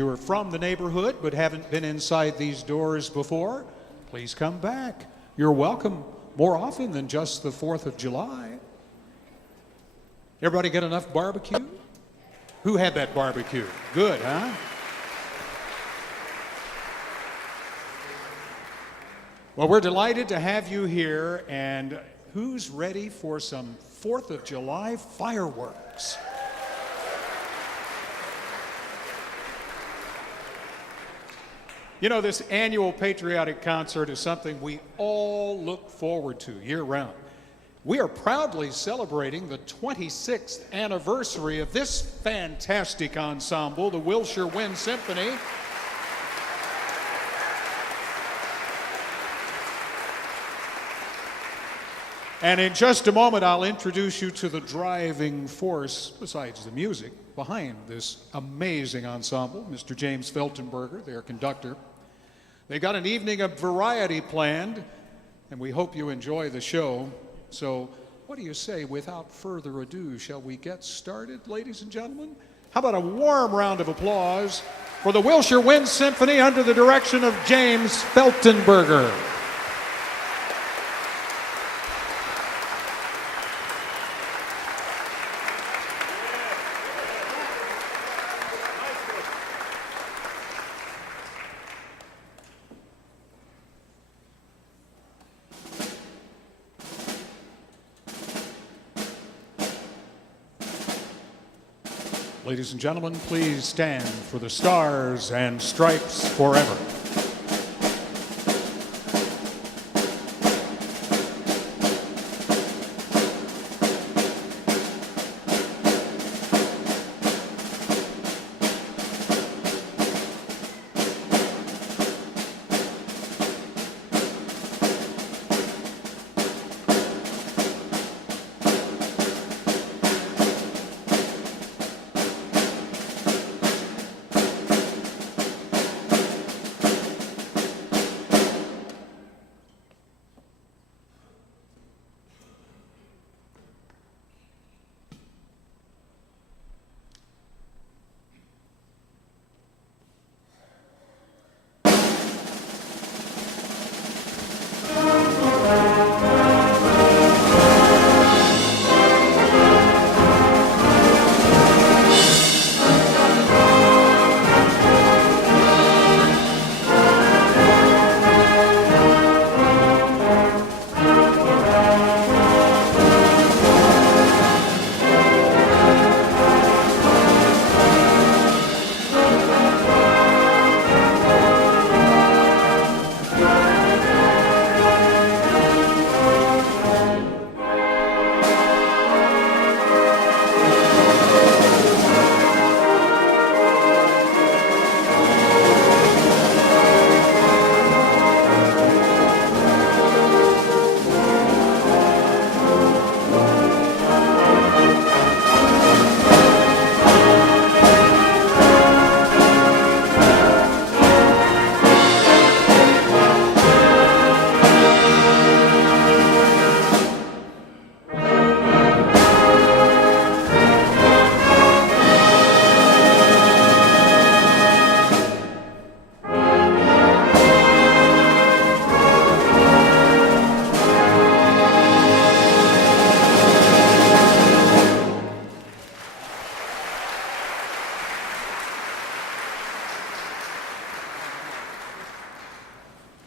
You are from the neighborhood but haven't been inside these doors before, please come back. You're welcome more often than just the 4th of July. Everybody get enough barbecue? Who had that barbecue? Good, huh? Well, we're delighted to have you here, and who's ready for some 4th of July fireworks? You know, this annual patriotic concert is something we all look forward to year-round. We are proudly celebrating the 26th anniversary of this fantastic ensemble, the Wilshire Wind Symphony. And in just a moment, I'll introduce you to the driving force, besides the music, behind this amazing ensemble, Mr. James Feltenberger, their conductor. They've got an evening of variety planned, and we hope you enjoy the show. So what do you say, without further ado, shall we get started, ladies and gentlemen? How about a warm round of applause for the Wilshire Wind Symphony under the direction of James Feltenberger. Ladies and gentlemen, please stand for the Stars and Stripes Forever.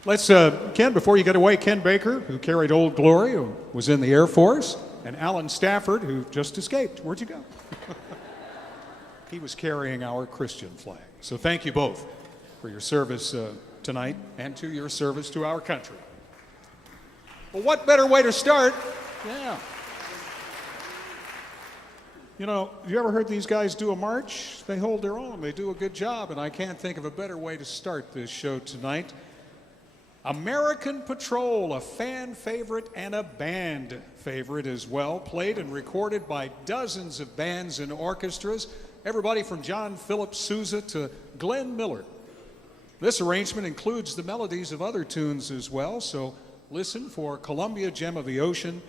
Let's, Ken, before you get away, Ken Baker, who carried Old Glory, who was in the Air Force, and Alan Stafford, who just escaped. Where'd you go? He was carrying our Christian flag. So thank you both for your service tonight and to your service to our country. Well, what better way to start? Yeah. You know, you ever heard these guys do a march? They hold their own. They do a good job, and I can't think of a better way to start this show tonight. American Patrol, a fan favorite and a band favorite as well, played and recorded by dozens of bands and orchestras, everybody from John Philip Sousa to Glenn Miller. This arrangement includes the melodies of other tunes as well, so listen for Columbia Gem of the Ocean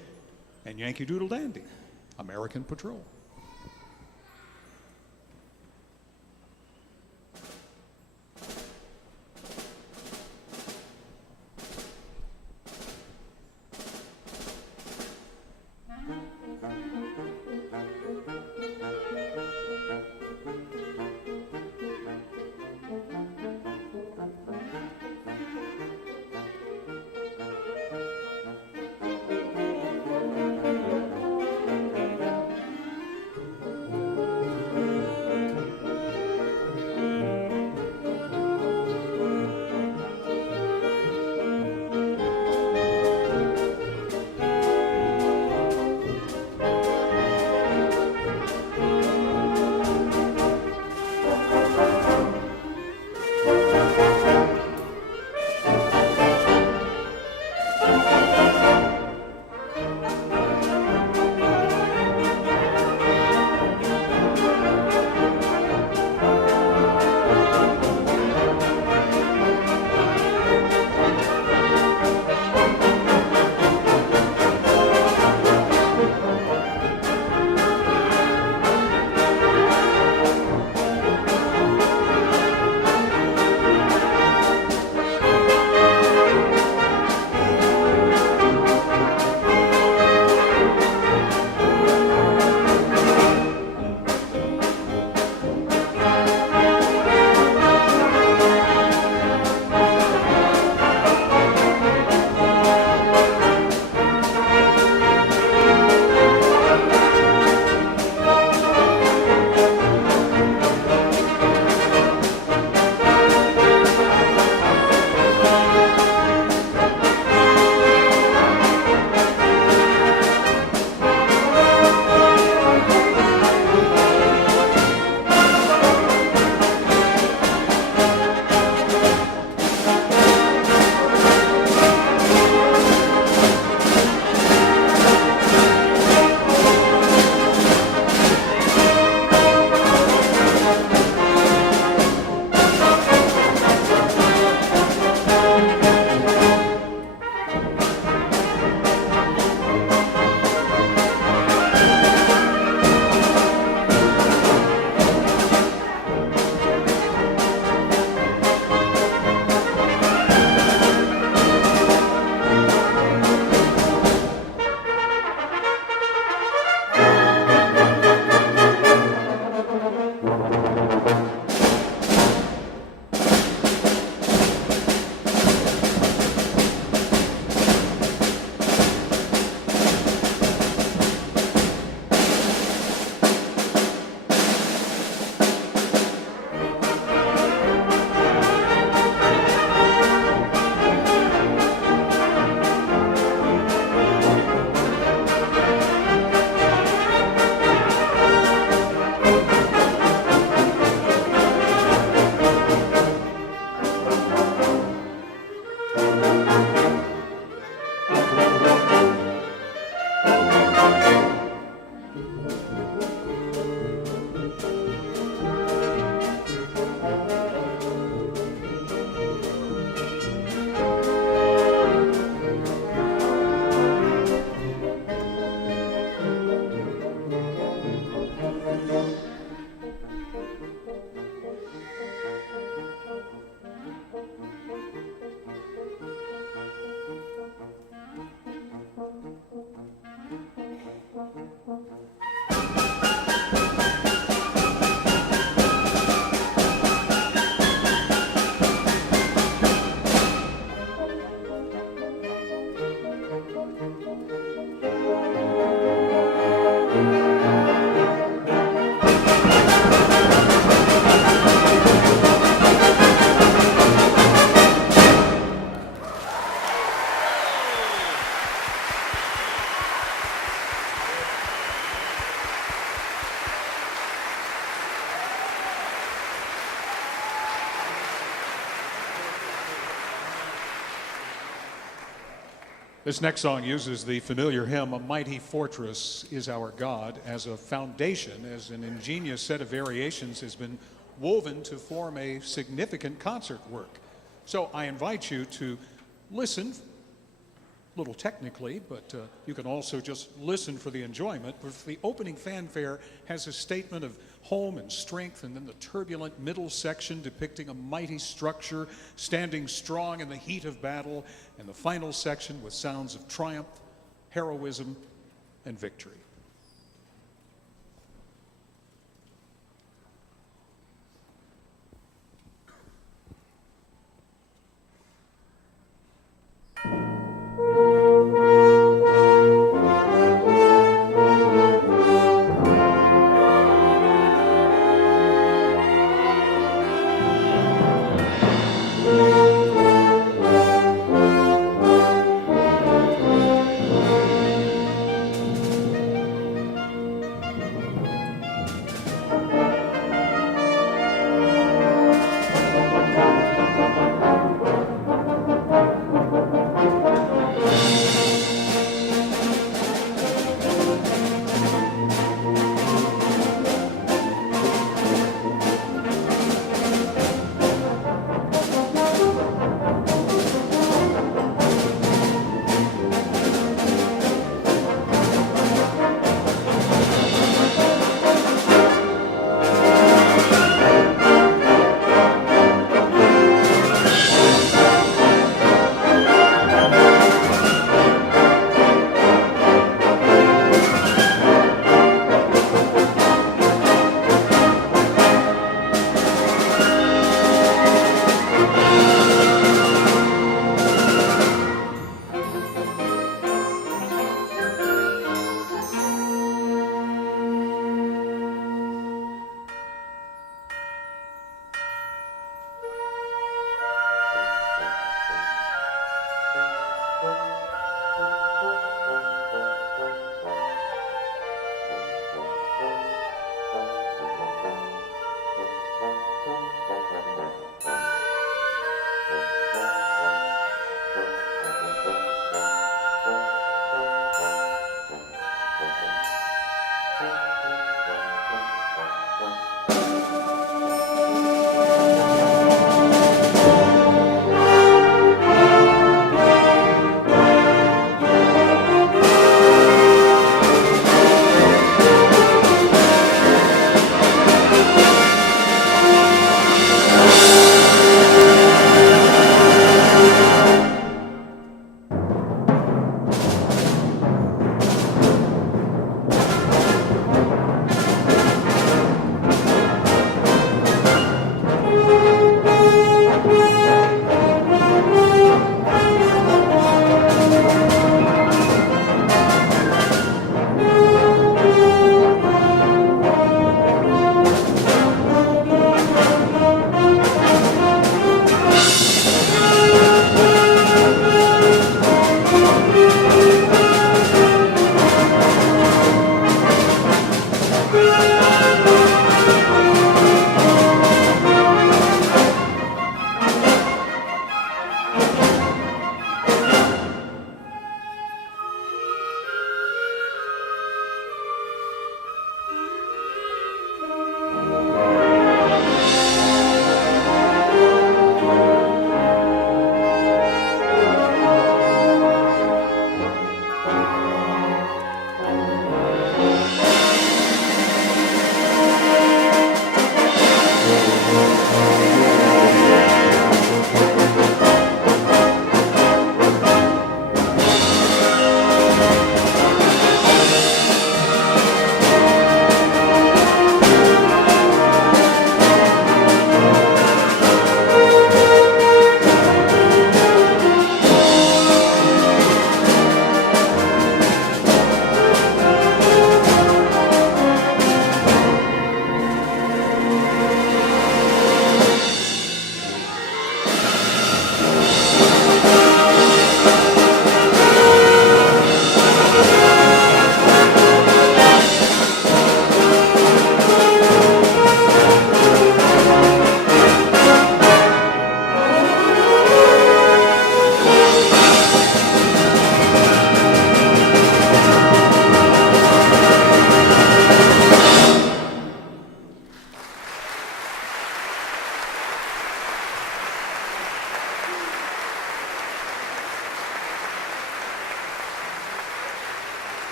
and Yankee Doodle Dandy, American Patrol. This next song uses the familiar hymn, "A Mighty Fortress is Our God," as a foundation, as an ingenious set of variations has been woven to form a significant concert work. So I invite you to listen, a little technically, but you can also just listen for the enjoyment. The opening fanfare has a statement of home and strength, and then the turbulent middle section depicting a mighty structure standing strong in the heat of battle, and the final section with sounds of triumph, heroism, and victory.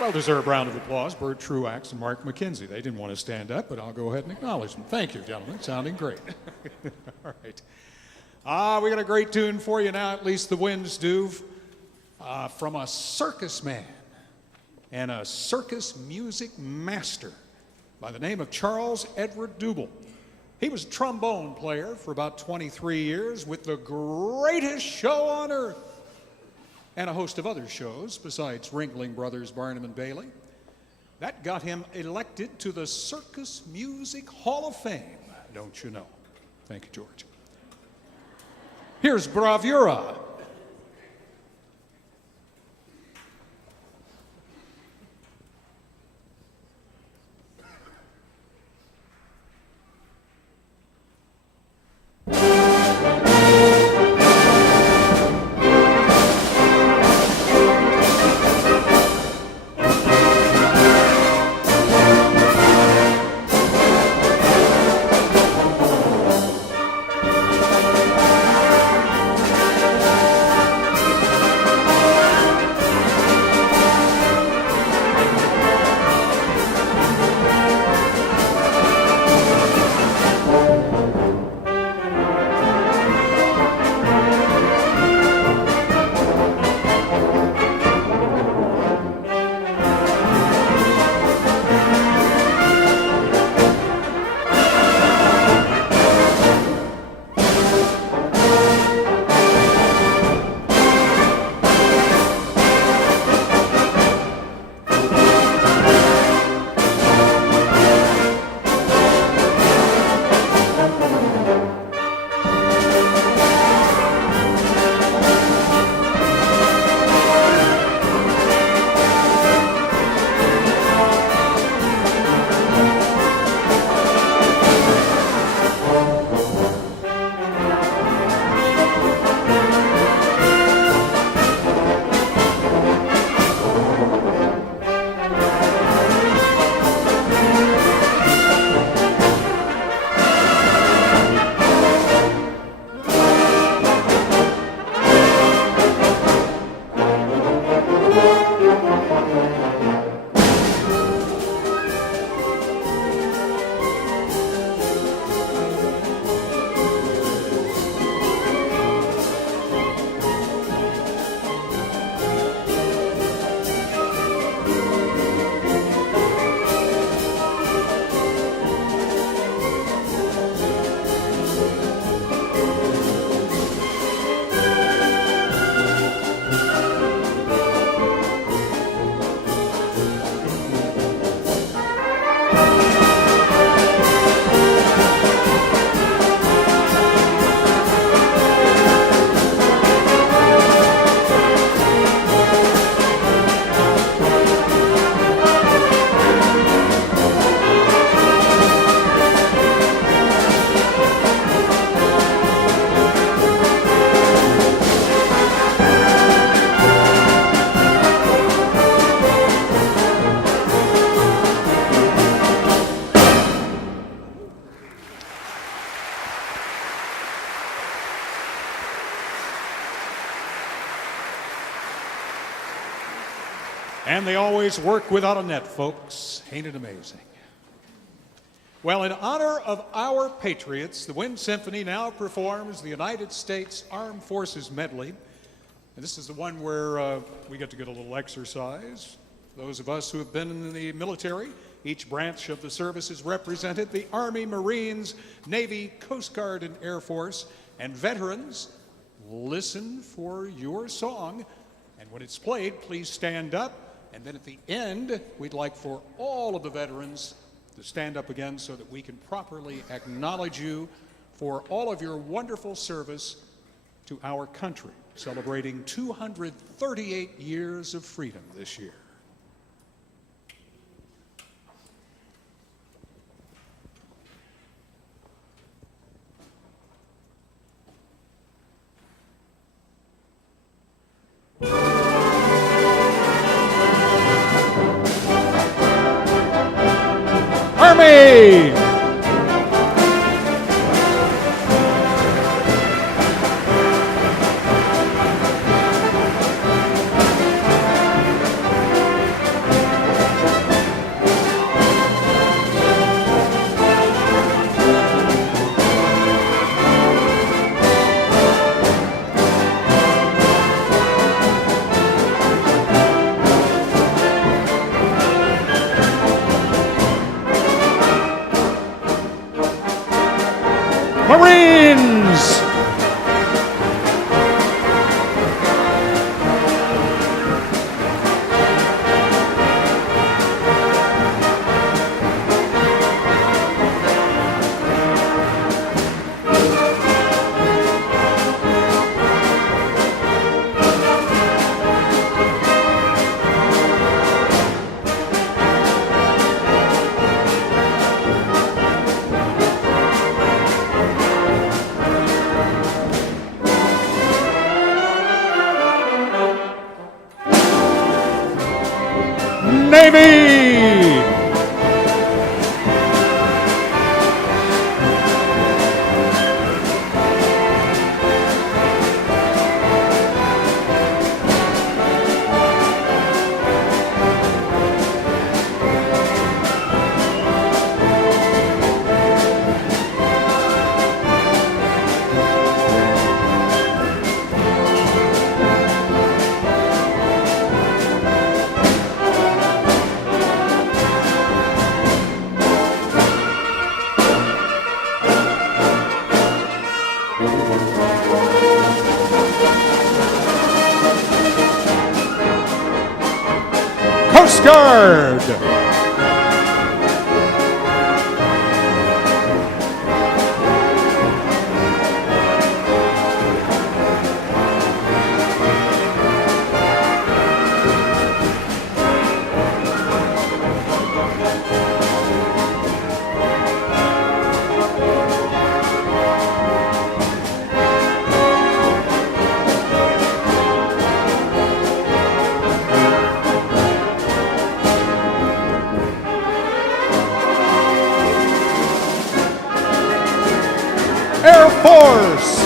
Well-deserved round of applause, Bert Truax and Mark McKenzie. They didn't want to stand up, but I'll go ahead and acknowledge them. Thank you, gentlemen. Sounding great. All right. We got a great tune for you now, at least the Winds do, from a circus man and a circus music master by the name of Charles Edward Double. He was a trombone player for about 23 years with the greatest show on earth and a host of other shows besides Ringling Brothers, Barnum and Bailey. That got him elected to the Circus Music Hall of Fame, don't you know? Thank you, George. Here's Bravura. And they always work without a net, folks. Ain't it amazing? Well, in honor of our patriots, the Wind Symphony now performs the United States Armed Forces Medley. And this is the one where we get to get a little exercise. Those of us who have been in the military, each branch of the service is represented: the Army, Marines, Navy, Coast Guard, and Air Force. And veterans, listen for your song. And when it's played, please stand up. And then at the end, we'd like for all of the veterans to stand up again so that we can properly acknowledge you for all of your wonderful service to our country, celebrating 238 years of freedom this year. Army! Navy! Coast Guard. Air Force.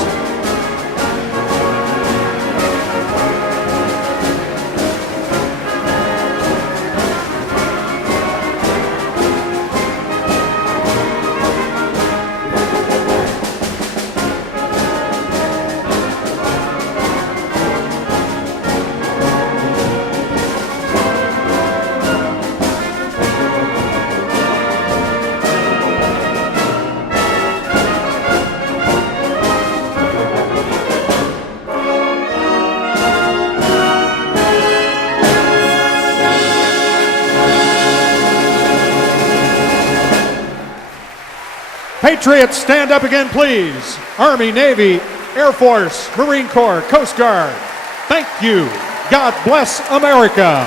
Patriots, stand up again, please. Army, Navy, Air Force, Marine Corps, Coast Guard. Thank you. God bless America.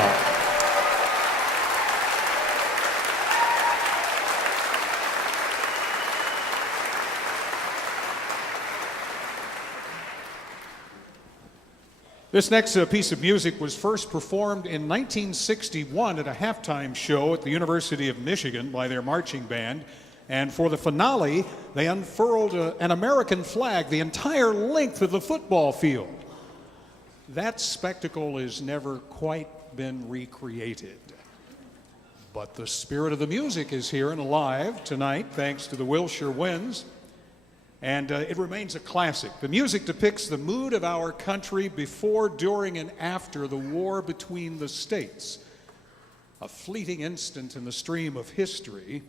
This next piece of music was first performed in 1961 at a halftime show at the University of Michigan by their marching band. And for the finale, they unfurled an American flag the entire length of the football field. That spectacle has never quite been recreated. But the spirit of the music is here and alive tonight, thanks to the Wilshire Winds. And it remains a classic. The music depicts the mood of our country before, during, and after the war between the states. A fleeting instant in the stream of history.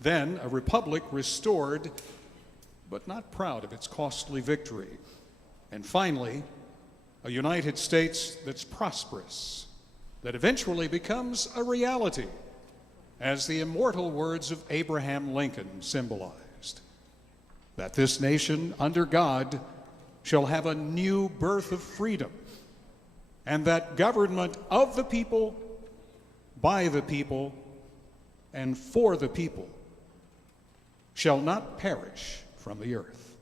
Then a republic restored, but not proud of its costly victory. And finally, a United States that's prosperous, that eventually becomes a reality, as the immortal words of Abraham Lincoln symbolized, that this nation under God shall have a new birth of freedom, and that government of the people, by the people, and for the people shall not perish from the earth.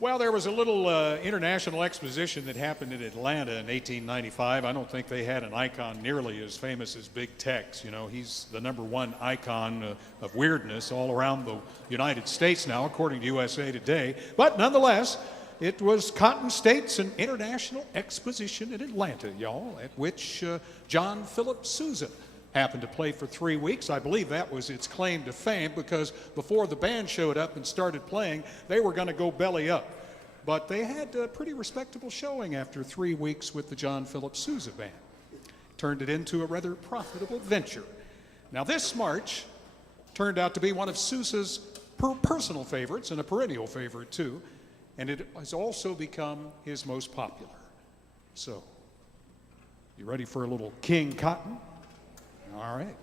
Well, there was a little international exposition that happened in Atlanta in 1895. I don't think they had an icon nearly as famous as Big Tex. You know, he's the #1 icon of weirdness all around the United States now, according to USA Today. But nonetheless, it was Cotton States and International Exposition in Atlanta, y'all, at which John Philip Sousa happened to play for 3 weeks. I believe that was its claim to fame, because before the band showed up and started playing, they were going to go belly up. But they had a pretty respectable showing after 3 weeks with the John Philip Sousa band. Turned it into a rather profitable venture. Now this march turned out to be one of Sousa's personal favorites, and a perennial favorite too, and it has also become his most popular. So, you ready for a little King Cotton? All right.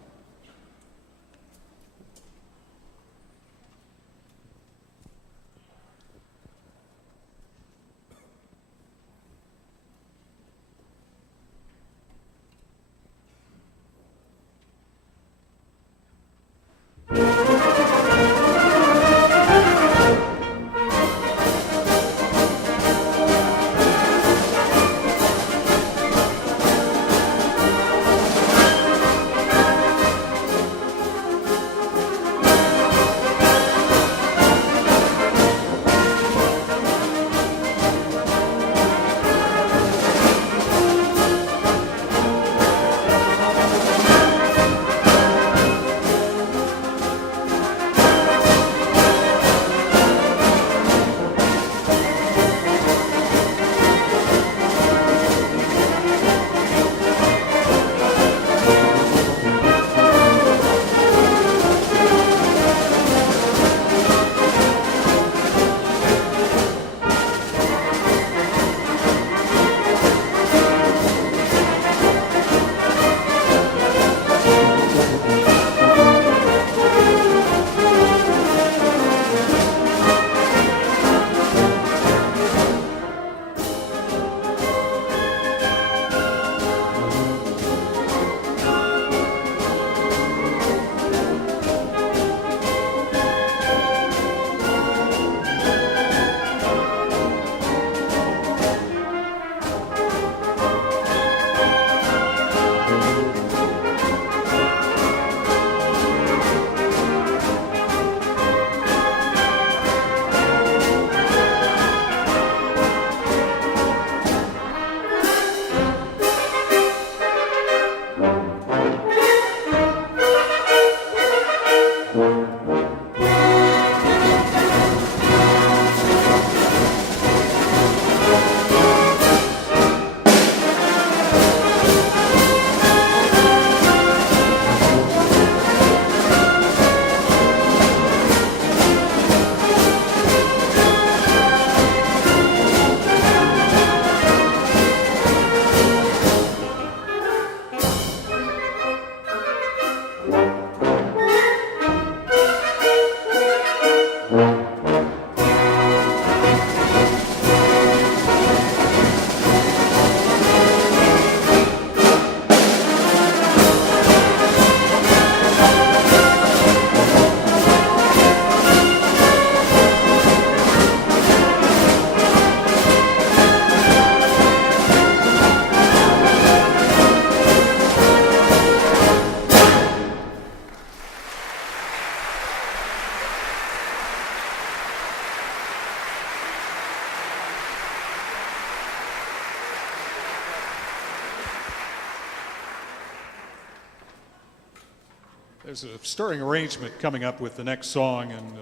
There's a stirring arrangement coming up with the next song, and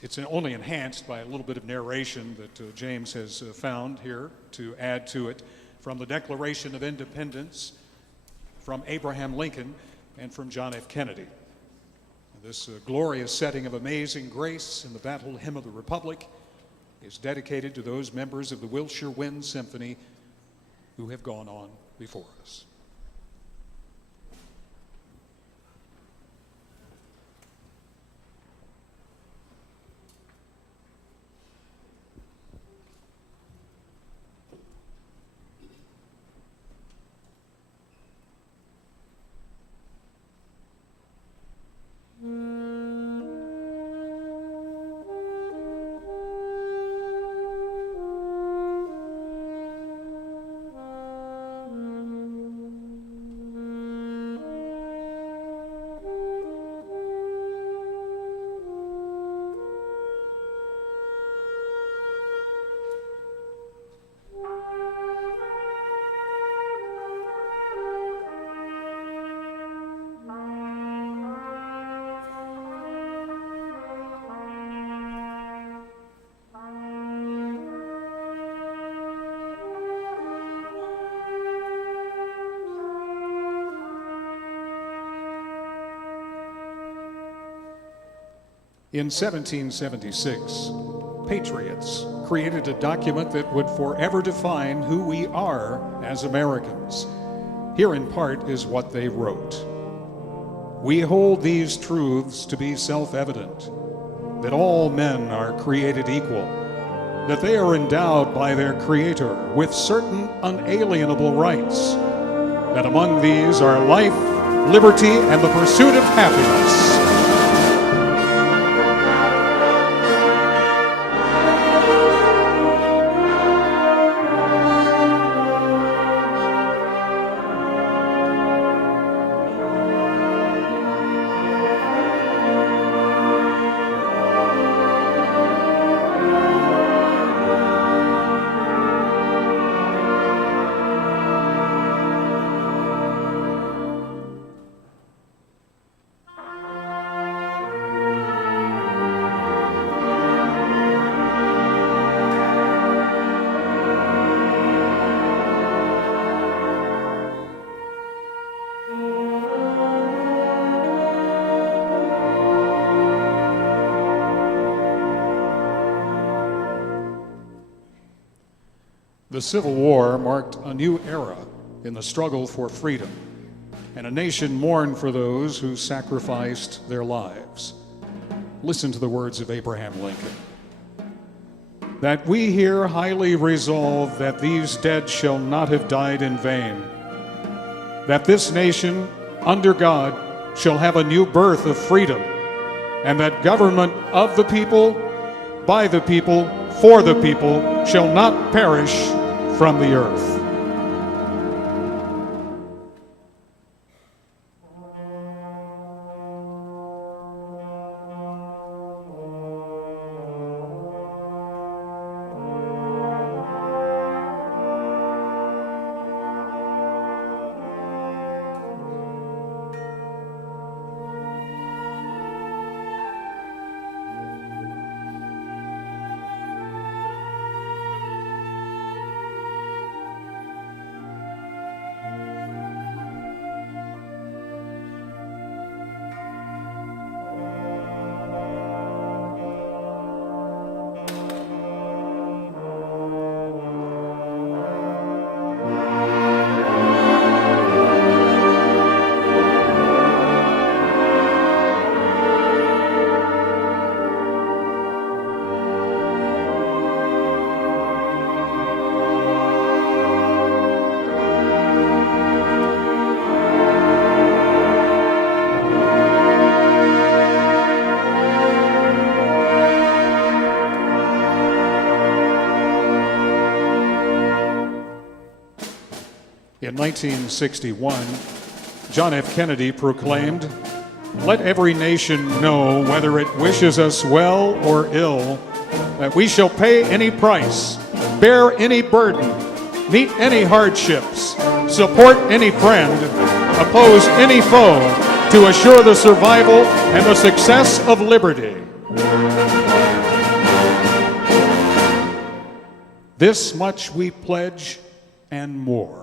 it's only enhanced by a little bit of narration that James has found here to add to it from the Declaration of Independence from Abraham Lincoln. and from John F. Kennedy. This glorious setting of Amazing Grace in the Battle Hymn of the Republic is dedicated to those members of the Wilshire Wind Symphony who have gone on before us. In 1776, patriots created a document that would forever define who we are as Americans. Here in part is what they wrote. We hold these truths to be self-evident, that all men are created equal, that they are endowed by their Creator with certain unalienable rights, that among these are life, liberty, and the pursuit of happiness. The Civil War marked a new era in the struggle for freedom, and a nation mourned for those who sacrificed their lives. Listen to the words of Abraham Lincoln. That we here highly resolve that these dead shall not have died in vain, that this nation, under God, shall have a new birth of freedom, and that government of the people, by the people, for the people, shall not perish from the earth. In 1961, John F. Kennedy proclaimed, "Let every nation know, whether it wishes us well or ill, that we shall pay any price, bear any burden, meet any hardships, support any friend, oppose any foe, to assure the survival and the success of liberty." This much we pledge and more.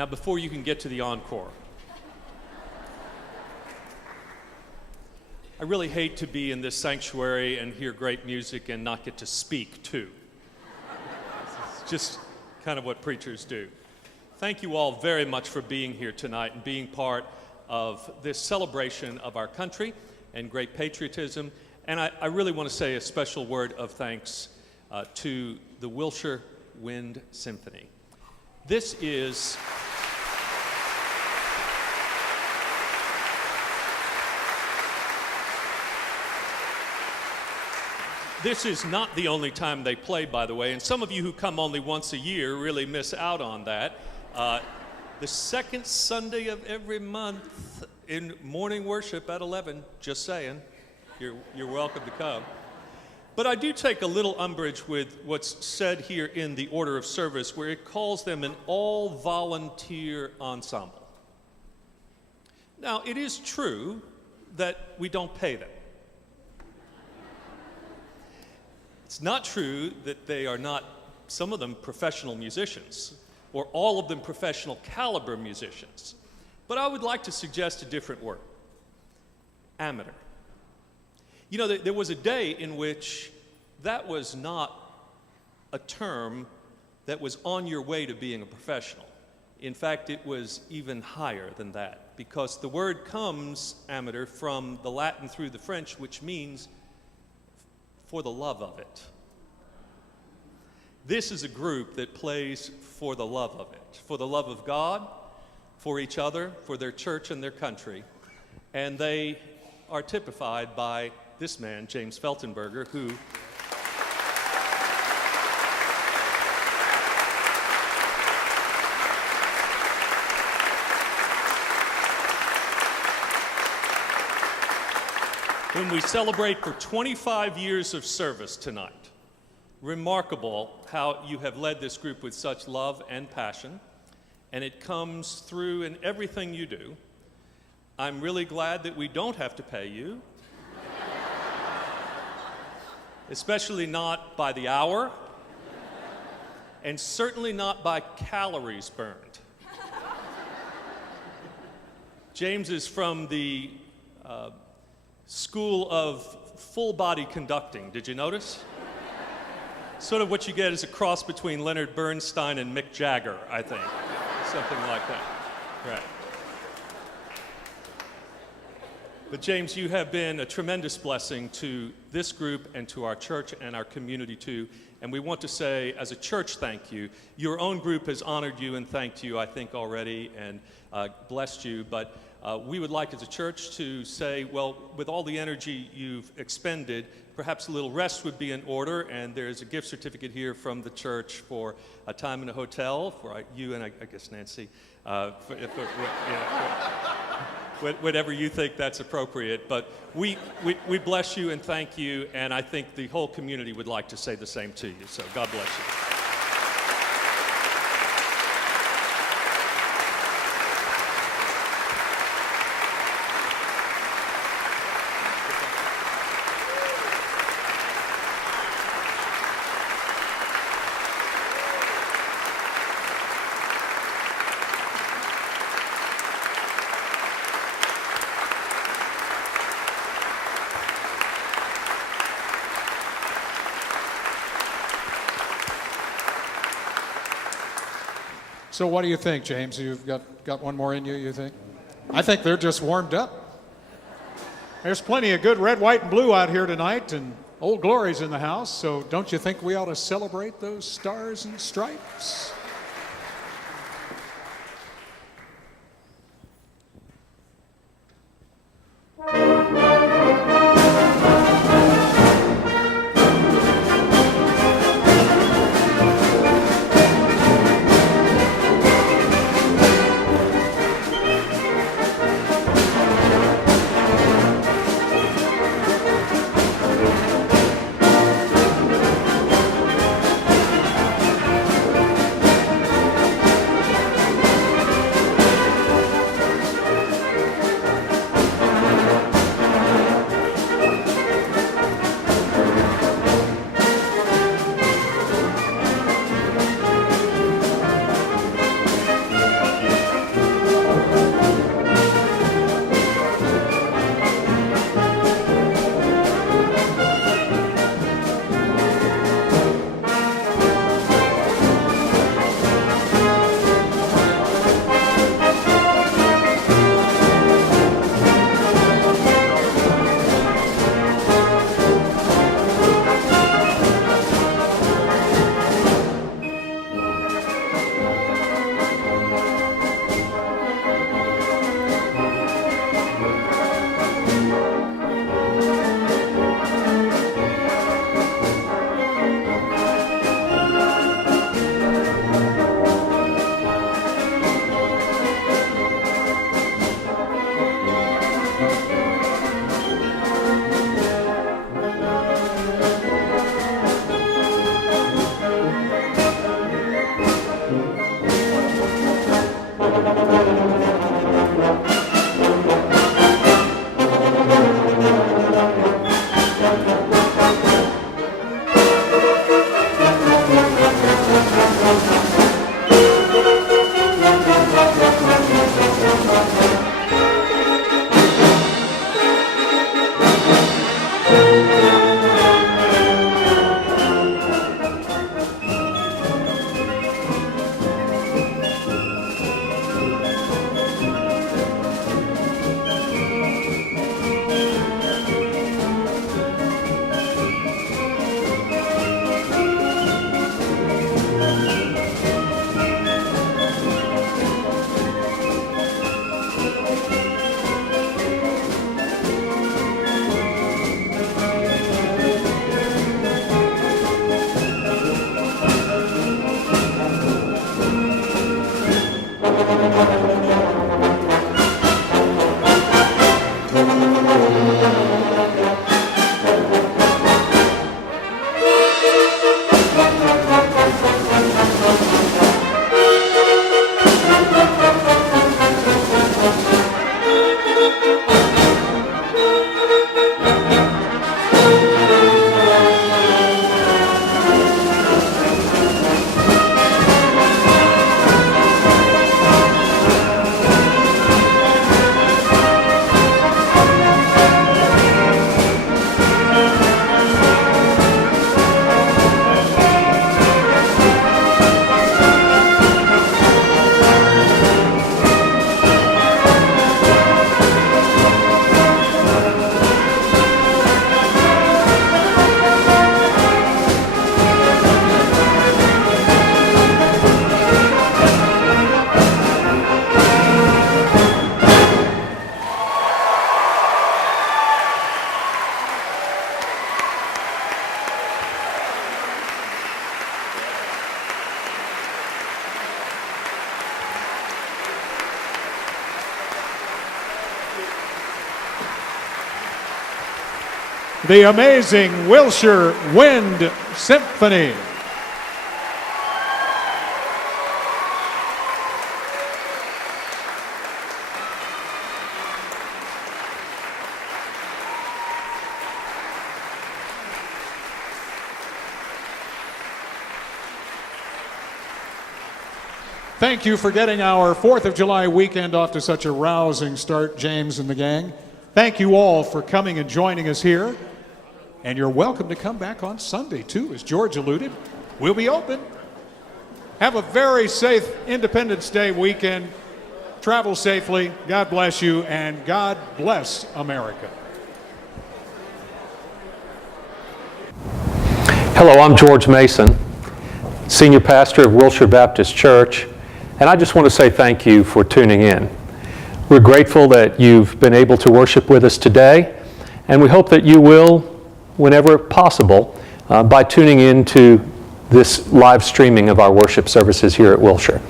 Now, before you can get to the encore, I really hate to be in this sanctuary and hear great music and not get to speak, too. It's just kind of what preachers do. Thank you all very much for being here tonight and being part of this celebration of our country and great patriotism. And I really want to say a special word of thanks to the Wilshire Wind Symphony. This is not the only time they play, by the way, and some of you who come only once a year really miss out on that. The second Sunday of every month in morning worship at 11, just saying, you're welcome to come. But I do take a little umbrage with what's said here in the order of service, where it calls them an all-volunteer ensemble. Now, it is true that we don't pay them. It's not true that they are not, some of them, professional musicians, or all of them professional caliber musicians. But I would like to suggest a different word: amateur. You know, there was a day in which that was not a term that was on your way to being a professional. In fact, it was even higher than that, because the word comes, amateur, from the Latin through the French, which means for the love of it. This is a group that plays for the love of it, for the love of God, for each other, for their church and their country. And they are typified by this man, James Feltenberger, who whom we celebrate for 25 years of service tonight. Remarkable how you have led this group with such love and passion, and it comes through in everything you do. I'm really glad that we don't have to pay you, especially not by the hour, and certainly not by calories burned. James is from the School of Full Body Conducting. Did you notice? Sort of what you get is a cross between Leonard Bernstein and Mick Jagger, I think. Something like that. Right. But James, you have been a tremendous blessing to this group and to our church and our community too. And we want to say, as a church, thank you. Your own group has honored you and thanked you, I think, already, and blessed you. But we would like, as a church, to say, well, with all the energy you've expended, perhaps a little rest would be in order. And there's a gift certificate here from the church for a time in a hotel for you and I guess Nancy, whatever you think that's appropriate. But we bless you and thank you, and I think the whole community would like to say the same to you. So God bless you. So what do you think, James? You've got one more in you, you think? I think they're just warmed up. There's plenty of good red, white, and blue out here tonight, and Old Glory's in the house, so don't you think we ought to celebrate those stars and stripes? The amazing Wilshire Wind Symphony. Thank you for getting our 4th of July weekend off to such a rousing start, James and the gang. Thank you all for coming and joining us here. And you're welcome to come back on Sunday, too, as George alluded. We'll be open. Have a very safe Independence Day weekend. Travel safely. God bless you, and God bless America. Hello, I'm George Mason, Senior Pastor of Wilshire Baptist Church, and I just want to say thank you for tuning in. We're grateful that you've been able to worship with us today, and we hope that you will, whenever possible, by tuning in to this live streaming of our worship services here at Wilshire.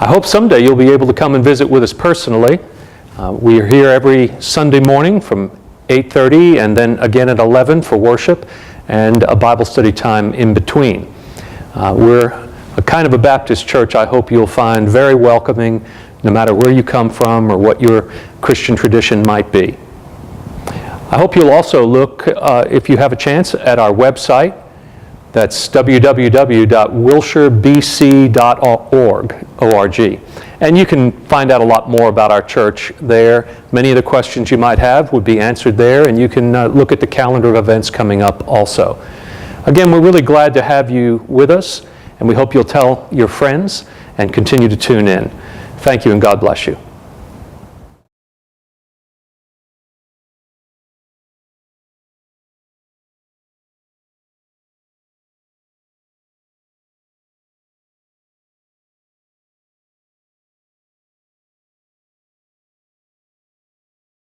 I hope someday you'll be able to come and visit with us personally. We are here every Sunday morning from 8:30 and then again at 11 for worship and a Bible study time in between. We're a kind of a Baptist church I hope you'll find very welcoming no matter where you come from or what your Christian tradition might be. I hope you'll also look, if you have a chance, at our website. That's www.wilshirebc.org. And you can find out a lot more about our church there. Many of the questions you might have would be answered there, and you can look at the calendar of events coming up also. Again, we're really glad to have you with us, and we hope you'll tell your friends and continue to tune in. Thank you, and God bless you.